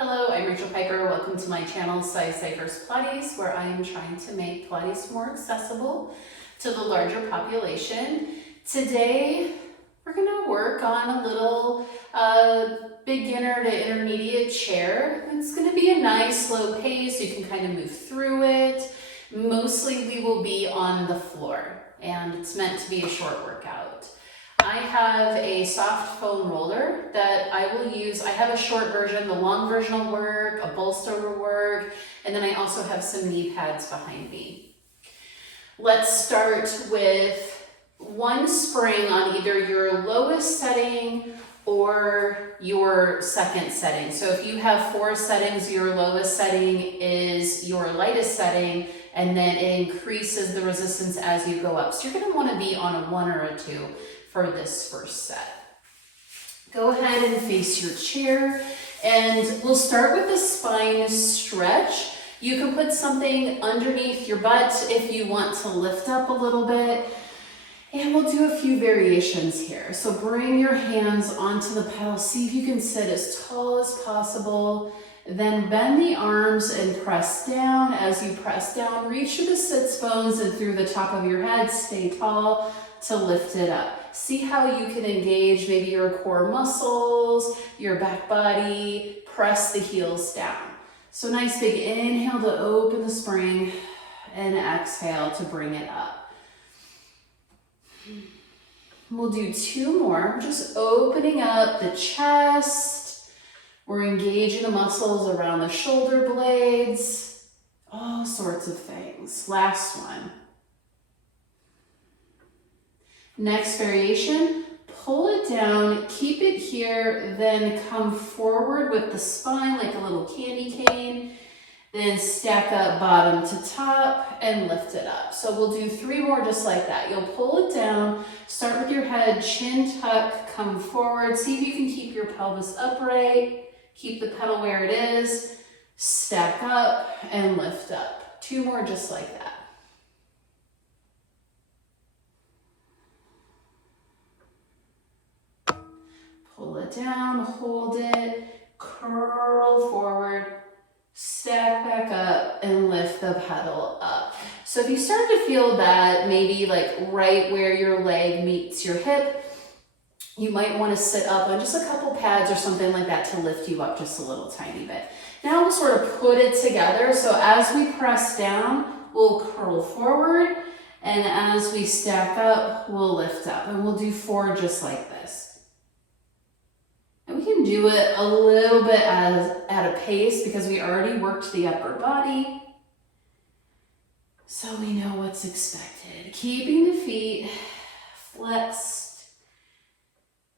Hello, I'm Rachel Piper. Welcome to my channel, Size Diverse Pilates, where I am trying to make Pilates more accessible to the larger population. Today, we're going to work on a little beginner to intermediate chair. It's going to be a nice slow pace. You can kind of move through it. Mostly we will be on the floor, and it's meant to be a short workout. I have a soft foam roller that I will use. I have a short version, the long version will work, a bolster will work, and then I also have some knee pads behind me. Let's start with one spring on either your lowest setting or your second setting. So if you have 4 settings, your lowest setting is your lightest setting, and then it increases the resistance as you go up. So you're gonna wanna be on a 1 or a 2 for this first set. Go ahead and face your chair, and we'll start with the spine stretch. You can put something underneath your butt if you want to lift up a little bit, and we'll do a few variations here. So bring your hands onto the pedal. See if you can sit as tall as possible. Then bend the arms and press down. As you press down, reach through the sits bones and through the top of your head. Stay tall to lift it up. See how you can engage maybe your core muscles, your back body. Press the heels down. So nice big inhale to open the spring, and exhale to bring it up. We'll do 2 more, just opening up the chest. We're engaging the muscles around the shoulder blades, all sorts of things. Last one. Next variation, pull it down, keep it here, then come forward with the spine like a little candy cane. Then stack up bottom to top and lift it up. So we'll do 3 more just like that. You'll pull it down, start with your head, chin tuck, come forward. See if you can keep your pelvis upright, keep the pedal where it is, stack up and lift up. 2 more just like that. Pull it down, hold it, curl forward, stack back up and lift the pedal up. So if you start to feel that maybe like right where your leg meets your hip, you might want to sit up on just a couple pads or something like that to lift you up just a little tiny bit. Now we'll sort of put it together. So as we press down, we'll curl forward, and as we stack up, we'll lift up, and we'll do 4 just like this. And we can do it a little bit at a pace because we already worked the upper body. So we know what's expected. Keeping the feet flexed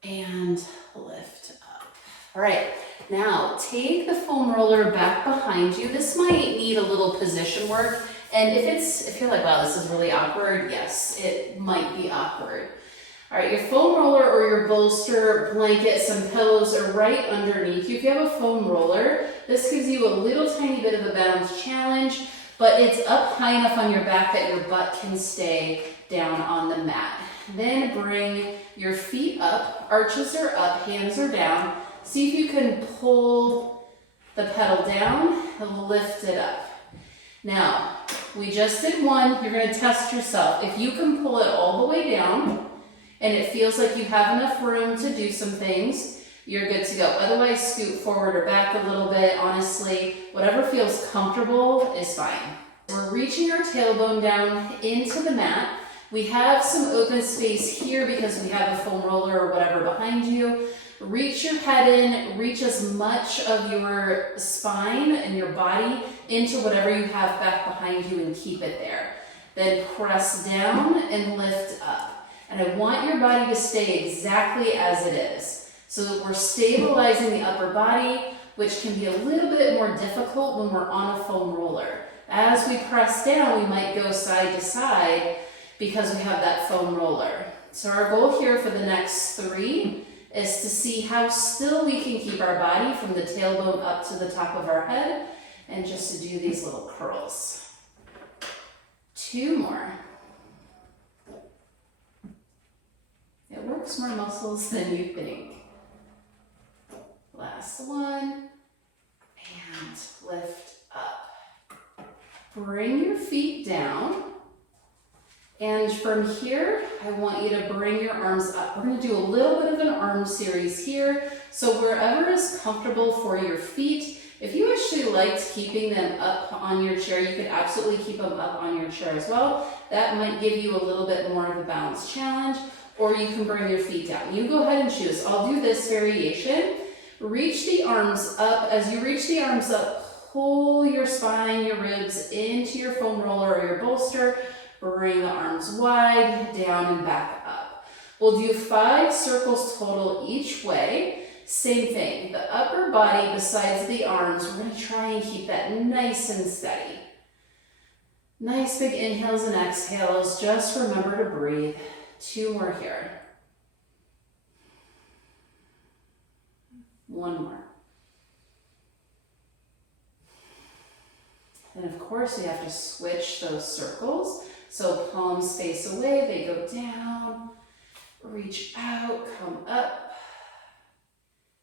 and lift up. All right, now take the foam roller back behind you. This might need a little position work. And if you're like, wow, this is really awkward, yes, it might be awkward. All right, your foam roller or your bolster, blanket, some pillows are right underneath you. If you have a foam roller, this gives you a little tiny bit of a balance challenge, but it's up high enough on your back that your butt can stay down on the mat. Then bring your feet up, arches are up, hands are down. See if you can pull the pedal down and lift it up. Now, we just did 1. You're going to test yourself. If you can pull it all the way down, and it feels like you have enough room to do some things, you're good to go. Otherwise, scoot forward or back a little bit. Honestly, whatever feels comfortable is fine. We're reaching our tailbone down into the mat. We have some open space here because we have a foam roller or whatever behind you. Reach your head in, reach as much of your spine and your body into whatever you have back behind you and keep it there. Then press down and lift up. And I want your body to stay exactly as it is, so that we're stabilizing the upper body, which can be a little bit more difficult when we're on a foam roller. As we press down, we might go side to side because we have that foam roller. So our goal here for the next 3 is to see how still we can keep our body from the tailbone up to the top of our head, and just to do these little curls. 2 more. It works more muscles than you think. Last one, Bring your feet down. And from here, I want you to bring your arms up. We're gonna do a little bit of an arm series here. So wherever is comfortable for your feet, if you actually liked keeping them up on your chair, you could absolutely keep them up on your chair as well. That might give you a little bit more of a balance challenge, or you can bring your feet down. You go ahead and choose. I'll do this variation. Reach the arms up. As you reach the arms up, pull your spine, your ribs into your foam roller or your bolster. Bring the arms wide, down and back up. We'll do 5 circles total each way. Same thing, the upper body besides the arms, we're gonna try and keep that nice and steady. Nice big inhales and exhales. Just remember to breathe. 2 more here. 1 more. And of course, we have to switch those circles. So palms face away, they go down, reach out, come up,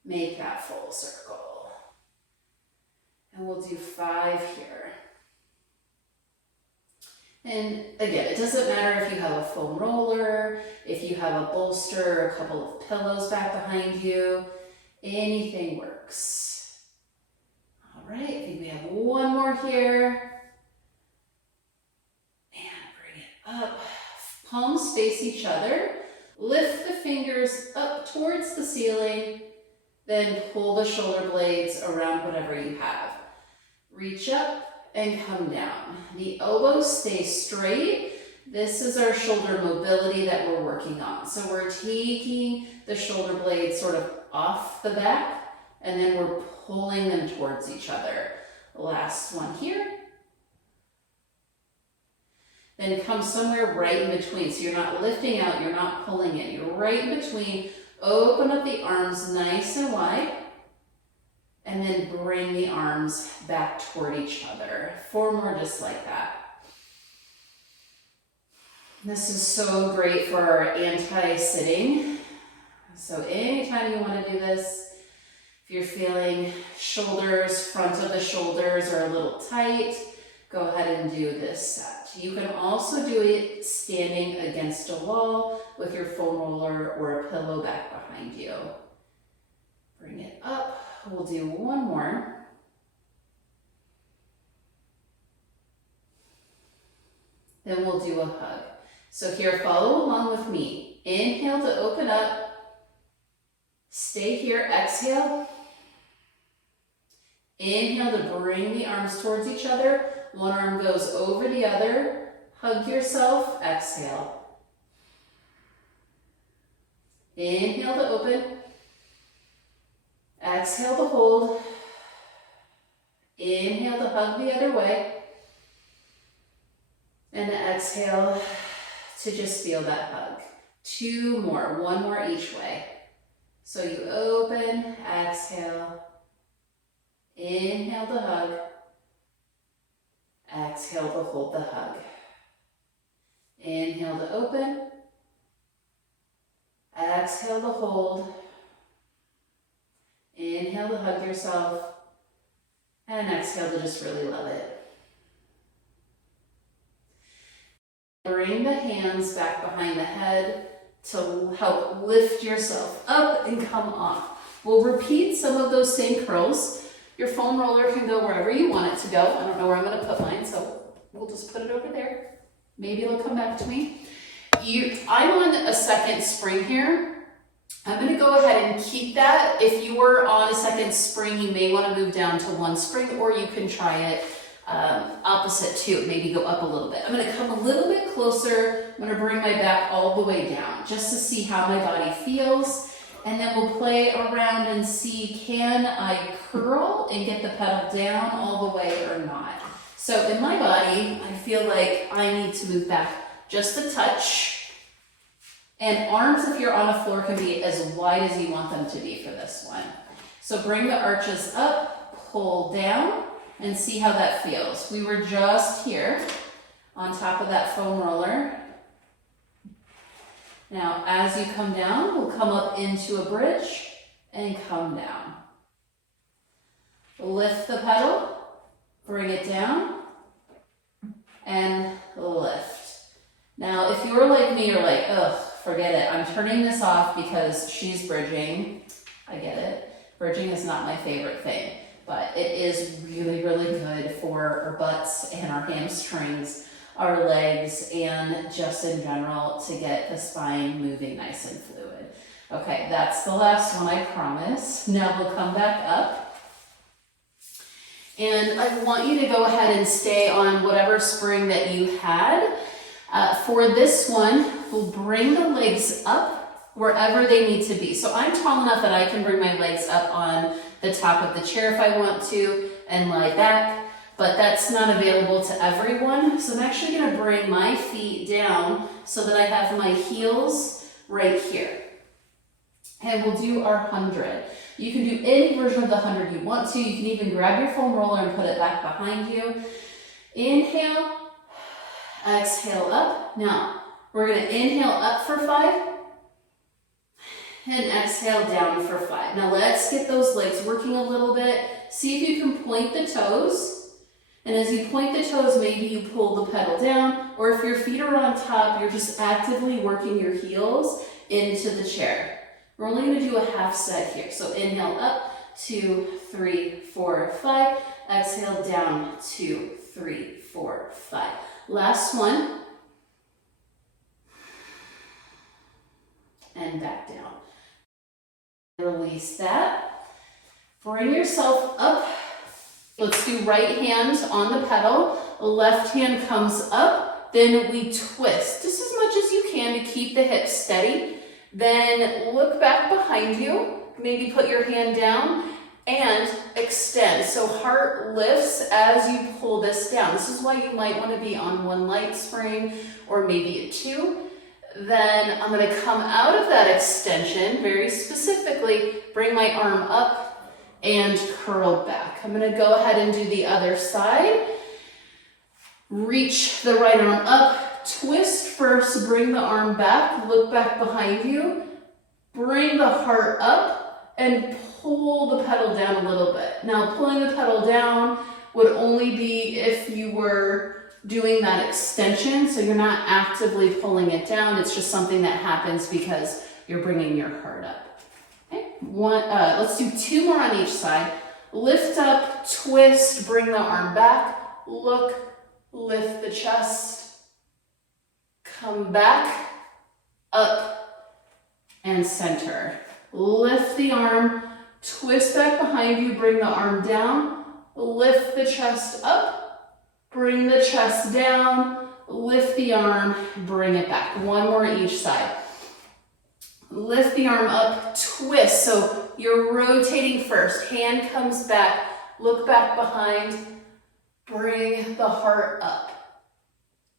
make that full circle. And we'll do 5 here. And again, it doesn't matter if you have a foam roller, if you have a bolster, a couple of pillows back behind you, anything works. All right, I think we have 1 more here. Up, palms face each other, lift the fingers up towards the ceiling, then pull the shoulder blades around whatever you have. Reach up and come down. The elbows stay straight. This is our shoulder mobility that we're working on. So we're taking the shoulder blades sort of off the back, and then we're pulling them towards each other. Last one here. Then come somewhere right in between. So you're not lifting out, you're not pulling in. You're right in between. Open up the arms nice and wide. And then bring the arms back toward each other. 4 more just like that. This is so great for our anti-sitting. So anytime you want to do this, if you're feeling shoulders, front of the shoulders are a little tight, go ahead and do this set. You can also do it standing against a wall with your foam roller or a pillow back behind you. Bring it up. We'll do 1 more. Then we'll do a hug. So here, follow along with me. Inhale to open up. Stay here, exhale. Inhale to bring the arms towards each other. 1 arm goes over the other. Hug yourself, exhale. Inhale to open. Exhale to hold. Inhale to hug the other way. And exhale to just feel that hug. 2 more, 1 more each way. So you open, exhale. Inhale to hug. Exhale to hold the hug. Inhale to open. Exhale to hold. Inhale to hug yourself. And exhale to just really love it. Bring the hands back behind the head to help lift yourself up and come off. We'll repeat some of those same curls. Your foam roller can go wherever you want it to go. I don't know where I'm going to put mine, so we'll just put it over there. Maybe it'll come back to me. I'm on a second spring here. I'm going to go ahead and keep that. If you were on a second spring, you may want to move down to 1 spring, or you can try it opposite too. Maybe go up a little bit. I'm going to come a little bit closer. I'm going to bring my back all the way down just to see how my body feels. And then we'll play around and see, can I curl and get the pedal down all the way or not? So in my body, I feel like I need to move back just a touch. And arms, if you're on a floor, can be as wide as you want them to be for this one. So bring the arches up, pull down, and see how that feels. We were just here on top of that foam roller. Now, as you come down, we'll come up into a bridge and come down. Lift the pedal, bring it down, forget it. I'm turning this off because she's bridging. I get it. Bridging is not my favorite thing, but it is really, really good for our butts and our hamstrings, our legs, and just in general to get the spine moving nice and fluid. Okay, that's the last one, I promise. Now we'll come back up. And I want you to go ahead and stay on whatever spring that you had. For this one, we'll bring the legs up wherever they need to be. So I'm tall enough that I can bring my legs up on the top of the chair if I want to and lie back, but that's not available to everyone. So I'm actually gonna bring my feet down so that I have my heels right here. And we'll do our 100. You can do any version of the 100 you want to. You can even grab your foam roller and put it back behind you. Inhale, exhale up. Now, we're gonna inhale up for 5 and exhale down for 5. Now let's get those legs working a little bit. See if you can point the toes. And as you point the toes, maybe you pull the pedal down, or if your feet are on top, you're just actively working your heels into the chair. We're only going to do a half set here. So inhale up, 2, 3, 4, 5. Exhale down, 2, 3, 4, 5. Last one. And back down. Release that. Bring yourself up. Let's do right hand on the pedal. Left hand comes up. Then we twist just as much as you can to keep the hips steady. Then look back behind you, maybe put your hand down and extend. So heart lifts as you pull this down. This is why you might want to be on one light spring or maybe a 2. Then I'm going to come out of that extension, very specifically, bring my arm up and curl back. I'm going to go ahead and do the other side. Reach the right arm up. Twist first, bring the arm back, look back behind you, bring the heart up, and pull the pedal down a little bit. Now, pulling the pedal down would only be if you were doing that extension, so you're not actively pulling it down. It's just something that happens because you're bringing your heart up. Okay, let's do 2 more on each side. Lift up, twist, bring the arm back, look, lift the chest, come back, up, and center. Lift the arm, twist back behind you, bring the arm down, lift the chest up, bring the chest down, lift the arm, bring it back. 1 more each side. Lift the arm up, twist. So you're rotating first. Hand comes back, look back behind, bring the heart up.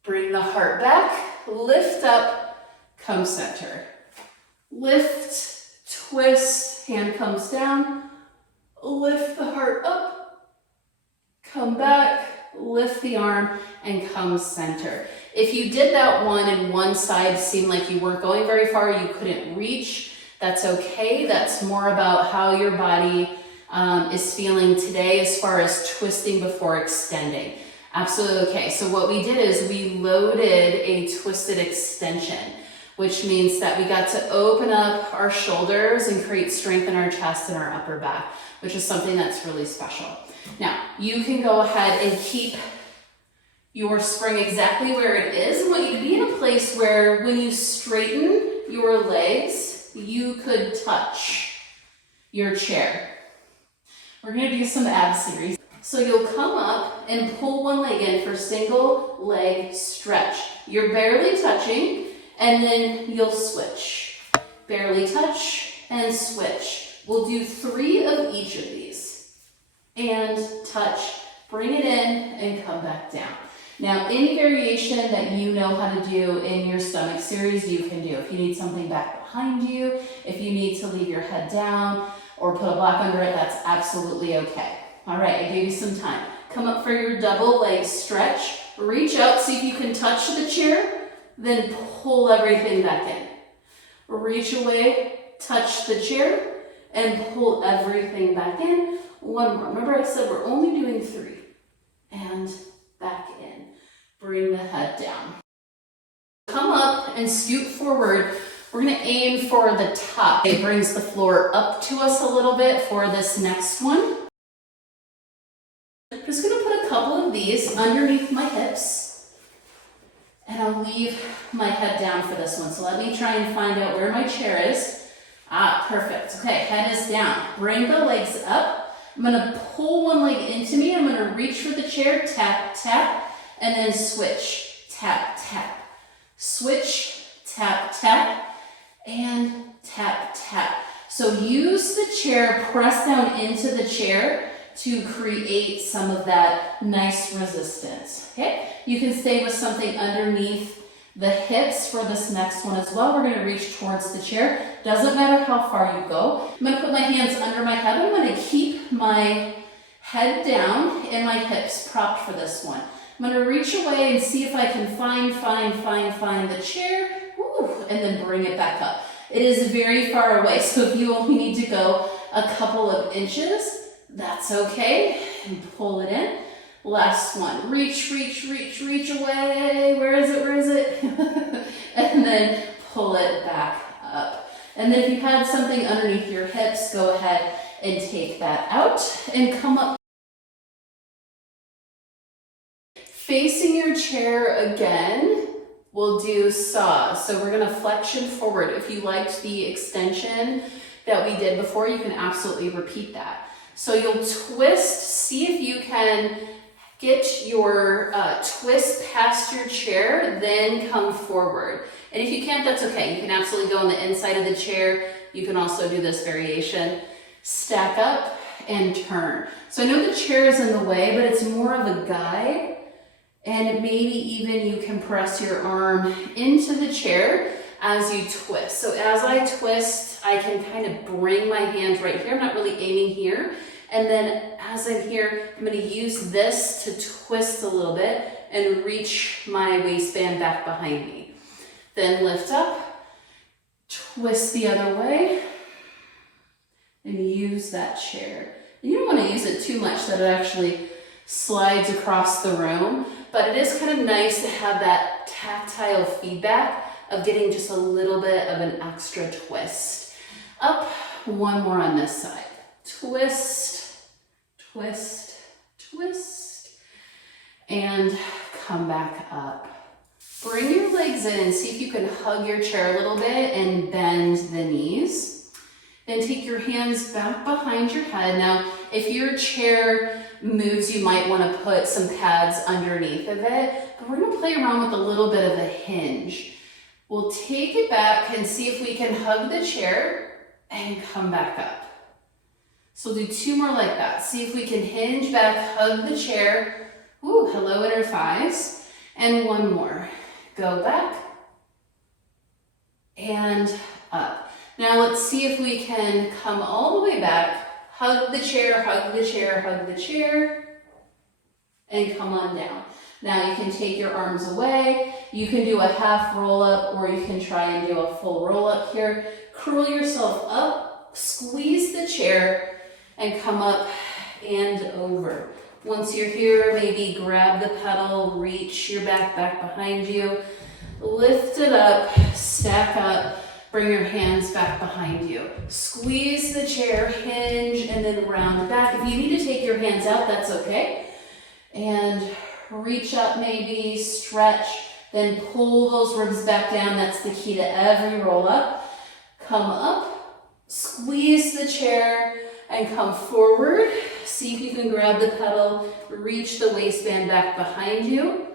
Bring the heart back, lift up, come center. Lift, twist, hand comes down, lift the heart up, come back, lift the arm, and come center. If you did that one and one side seemed like you weren't going very far, you couldn't reach, that's okay. That's more about how your body is feeling today as far as twisting before extending. Absolutely okay. So what we did is we loaded a twisted extension, which means that we got to open up our shoulders and create strength in our chest and our upper back, which is something that's really special. Now, you can go ahead and keep your spring exactly where it is. I want you to be in a place where when you straighten your legs, you could touch your chair. We're going to do some ab series. So you'll come up and pull one leg in for single leg stretch. You're barely touching, and then you'll switch. Barely touch and switch. We'll do 3 of each of these. And touch, bring it in, and come back down. Now, any variation that you know how to do in your stomach series, you can do. If you need something back behind you, if you need to leave your head down or put a block under it, that's absolutely okay. All right, I gave you some time. Come up for your double leg stretch. Reach up, see if you can touch the chair, then pull everything back in. Reach away, touch the chair, and pull everything back in. 1 more. Remember I said we're only doing 3. And back in. Bring the head down. Come up and scoot forward We're gonna aim for the top. It brings the floor up to us a little bit for this next one. I'm just gonna put a couple of these underneath my hips, and I'll leave my head down for this one. So let me try and find out where my chair is. Ah, perfect. Okay, head is down. Bring the legs up. I'm gonna pull one leg into me. I'm gonna reach for the chair, tap, tap, and then switch, tap, tap. Switch, tap, tap, and tap, tap. So use the chair, press down into the chair to create some of that nice resistance, okay? You can stay with something underneath the hips for this next one as well. We're gonna reach towards the chair. Doesn't matter how far you go. I'm gonna put my hands under my head. I'm gonna keep my head down and my hips propped for this one. I'm gonna reach away and see if I can find the chair, and then bring it back up. It is very far away, so if you only need to go a couple of inches, that's okay, and pull it in. Last one, reach away, where is it? And then pull it back up. And then if you had something underneath your hips, go ahead and take that out and come up. Facing your chair again, we'll do saws. So we're gonna flexion forward. If you liked the extension that we did before, you can absolutely repeat that. So you'll twist, see if you can get your twist past your chair, then come forward. And if you can't, that's okay. You can absolutely go on the inside of the chair. You can also do this variation. Stack up and turn. So I know the chair is in the way, but it's more of a guide. And maybe even you can press your arm into the chair as you twist. So as I twist, I can kind of bring my hand right here. I'm not really aiming here. And then as I'm here, I'm gonna use this to twist a little bit and reach my waistband back behind me. Then lift up, twist the other way, and use that chair. And you don't wanna use it too much that it actually slides across the room, but it is kind of nice to have that tactile feedback of getting just a little bit of an extra twist. Up, one more on this side. Twist, twist, twist, and come back up. Bring your legs in, see if you can hug your chair a little bit and bend the knees. Then take your hands back behind your head. Now, if your chair moves, you might want to put some pads underneath of it, but we're going to play around with a little bit of a hinge. We'll take it back and see if we can hug the chair and come back up. So we'll do two more like that. See if we can hinge back, hug the chair. Ooh, hello inner thighs. And one more. Go back and up. Now let's see if we can come all the way back, hug the chair, hug the chair, hug the chair, and come on down. Now you can take your arms away. You can do a half roll up, or you can try and do a full roll up here. Curl yourself up, squeeze the chair, and come up and over. Once you're here, maybe grab the pedal, reach your back behind you, lift it up, stack up, bring your hands back behind you. Squeeze the chair, hinge, and then round back. If you need to take your hands out, that's okay. And reach up maybe, stretch, then pull those ribs back down. That's the key to every roll up. Come up, squeeze the chair, and come forward. See if you can grab the pedal, reach the waistband back behind you.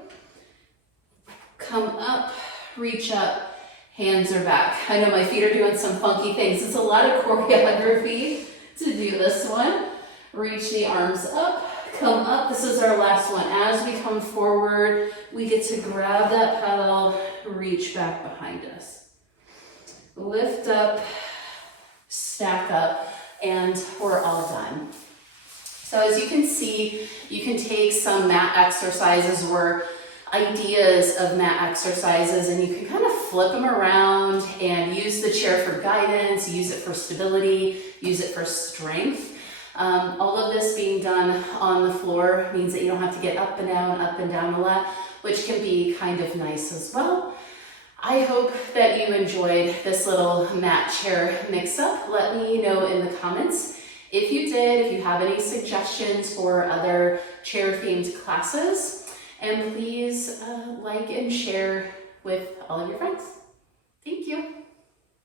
Come up, reach up, hands are back. I know my feet are doing some funky things. It's a lot of choreography to do this one. Reach the arms up, come up. This is our last one. As we come forward, we get to grab that pedal, reach back behind us. Lift up, stack up, and we're all done. So as you can see, you can take some mat exercises or ideas of mat exercises, and you can kind of flip them around and use the chair for guidance, use it for stability, use it for strength. All of this being done on the floor means that you don't have to get up and down a lot, which can be kind of nice as well. I hope that you enjoyed this little mat chair mix-up. Let me know in the comments if you did, if you have any suggestions for other chair-themed classes, and please like and share with all of your friends. Thank you.